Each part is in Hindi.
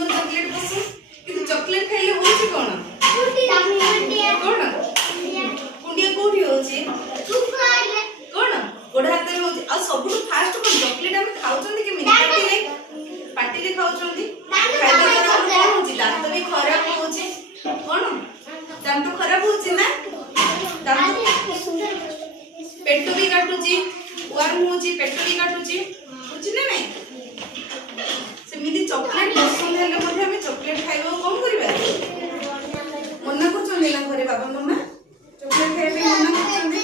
ସମସ୍ତଙ୍କର ଚକୋଲେଟ୍ ପସନ୍ଦ କିନ୍ତୁ ଚକୋଲେଟ୍ ଖାଇଲେ ହଉଛି କଣ କଣ କୁଣ୍ଡିଆ କୋଉଠି ହଉଛି କଣ ଗୋଡ଼ ହାତରେ ହଉଛି। ଆଉ ସବୁଠୁ ଫାଷ୍ଟ କଣ ଚକୋଲେଟ୍ ଆମେ ଖାଉଛନ୍ତି କେମିତି ପାଟିରେ ଖାଉଛନ୍ତି। ଖାଇବା ଦ୍ୱାରା ଆମର କଣ ହଉଛି ଦାନ୍ତ ବି ଖରାପ ହଉଛି। କଣ ଦାନ୍ତ ଖରାପ ହଉଛି ନା ଦାନ୍ତ पेट भी काटुची वर्म होची पेट भी काटुची बुझी ना नहीं सेमिति चॉकलेट पसंद हेले मध्ये हम चॉकलेट खाइबो कम करबा मना को चले ना घरे बाबा मम्मा चॉकलेट खाइबे मना को चले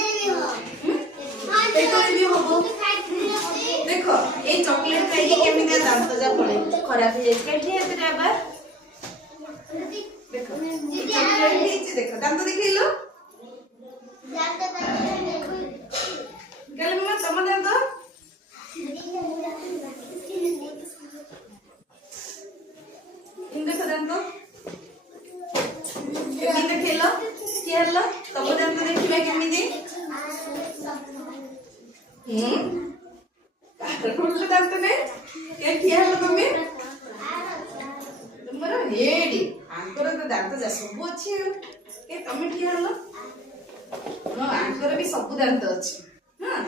पेट भी होबो। देखो ए चॉकलेट खाइ के केमिति दांत जा पड़े खराब हे केठी हेते बाबा देखो चॉकलेट हेची देखो दांत देखिलो गले मम्मा तम दांत इन देखो दांत केमिति देखिलो कि हल्ला तम दांत देखिबा केमिति काटल दांत ने के कि हल्ला मम्मी तुमरा हेडी आंकर तो दांत जा सब अछि के तमे कि हल्ला हां आंकर भी सब दांत अछि हां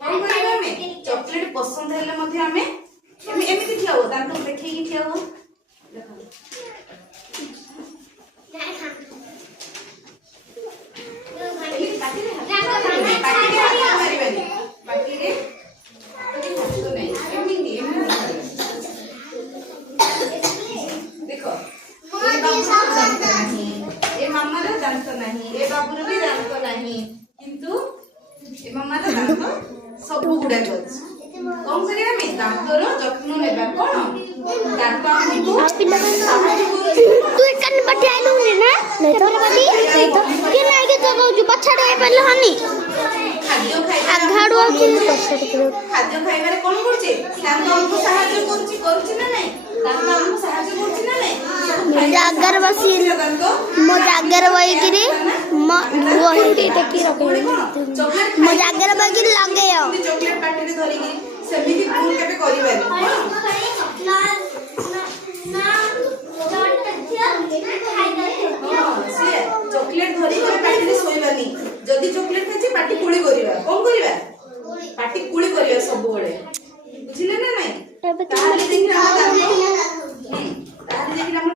कौन करिबा हमें चॉकलेट पसंद हेले मध्ये हमें एमिति खियाओ दांत देखि कि खियाओ देखो ए मामा रे दांत नहीं ए बाबू रे भी दांत नहीं किंतु ए मामा रे दांत सब गुडा अछि कौन करिया में दांतर जत्न लेबा कोन दांत हमको तू एकन बटे आइलु ना नहीं तो बटी नहीं तो के नाही के तो कहू पछाडे पले हनी खाद्य खाइ आघाडो कि खाद्य खाइबारे कोन करछि दांत हमको सहायता करछि ना नहीं दांत हमको सहायता करछि ना नहीं जागर बसी मो जागर वही गिरी मो वही टेकी रखे मो जागर वही गिरी लगे हो चॉकलेट पार्टी रे धरि गिरी सेमिति भूल केबे करिबानी चॉकलेट धरि पार्टी रे सोइबानी जदी चॉकलेट